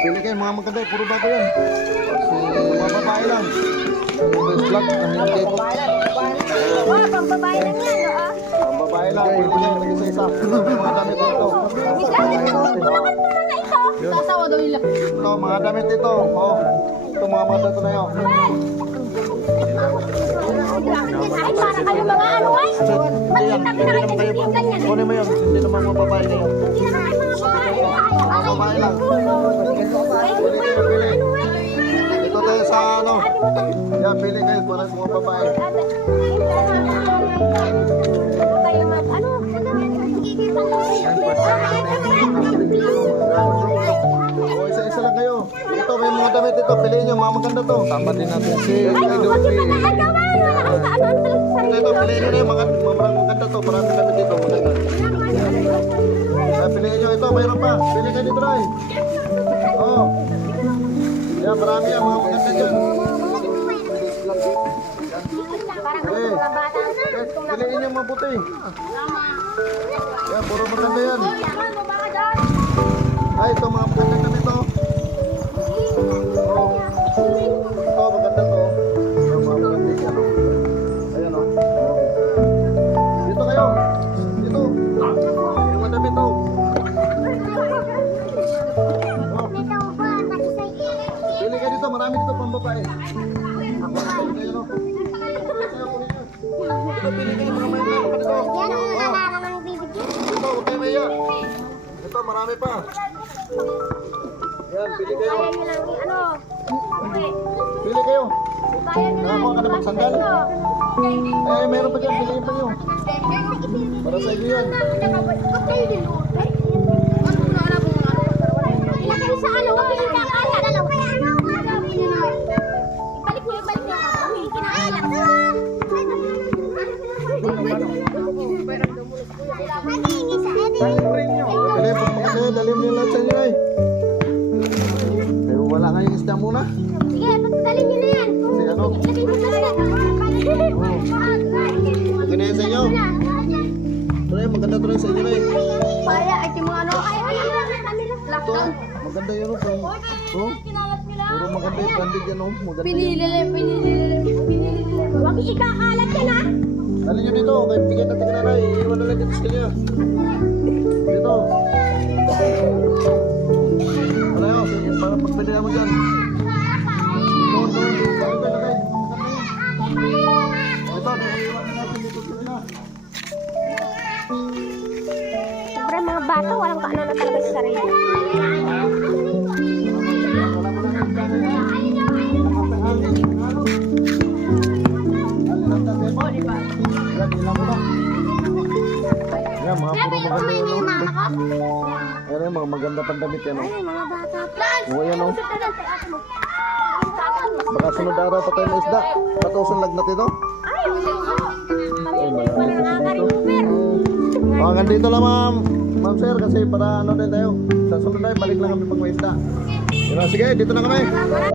Pili kayo mga maganda, puro bago yan. Kasi mga babae lang. Yung vlog, hindi po. Oh, pang babae lang yan, oo. Ang babae lang, pili kayo, nag-isa-isa. Mga damit ito. May gamit na tulungan to mga ito. Sasawa daw nila. Ito, mga damit ito. Oh, ito mga maganda na yun. Ay, para kayo mga ano ay. Magkitabi na kayo nagsisingan yan. Kunin mo yun, hindi naman mga babae na yun. Hindi na kayo mga babae. Mga babae lang. Pili kayo, pili. Ito tayo sa ano. Yan, pili kayo para sa mga babae. O, isa-isa lang kayo. Ito, may mga damit ito. Piliin nyo, mga maganda to. Tama din natin si Idol P. Ito, piliin nyo na yung mga maganda to. Marami damit dito. Maganda. Piliin nyo ito, mayroon pa. Pili kayo dito rin. Oo. Yan, marami yan. Mga maganda dyan. Piliin nyo mabuti. Yan, puro maganda yan. Ay, ito mga maganda kami to. Oh. Ito, maganda to. Ito, mga maganda yan. Ayan o. Dito kayo. Dito. Yung madami to. Oh. Pili kayo dito. Marami dito pang babae. Ayan o. Ito, pili kayo mga may mga dito. Ito, huwag kayo maya. Ito, marami pa. Yan, pili kayo. Pili kayo. Nakakuha ka na magsandal. Eh, meron pa dyan. Piliin pa nyo. Para sa inyo yan. Dali, pagpapasaya. Dali mo yung lahat sa inyo ay. Pero wala kayong isda muna. Sige, pagdalhin nyo na yan. Kasi ano? Maganda yan sa inyo. Ito na yun, maganda ito rin sa inyo na eh. Paya, ay yung mga ano. Ito, maganda yun. Oh, puro maganda yung brandig yan. Maganda yun. Pinili. Huwag ikakalat yan ha. Dali nyo dito. Kaya bigyan natin ka na na. Iiwan na lang dito sa kanya. Dito. Ano yun? Para pagpili mo dyan. Doon. Kaya ka lagay. Ito, iiwan na natin dito sa kanya. Siyempre mga bata, walang kaano na talaga sa sarili. Yan, mga puro maganda yun. Ayan yung mga maganda pandamit yan. Ay, mga bata. O yan o. Baka sunod araw pa tayo na isda. Patusan lagnat ito. Ay, wala nakaka-remove. Hanggang dito lang ma'am sir kasi para ano din tayo. Sa sunod tayo balik lang kami pag may isda. Sige, dito na kami.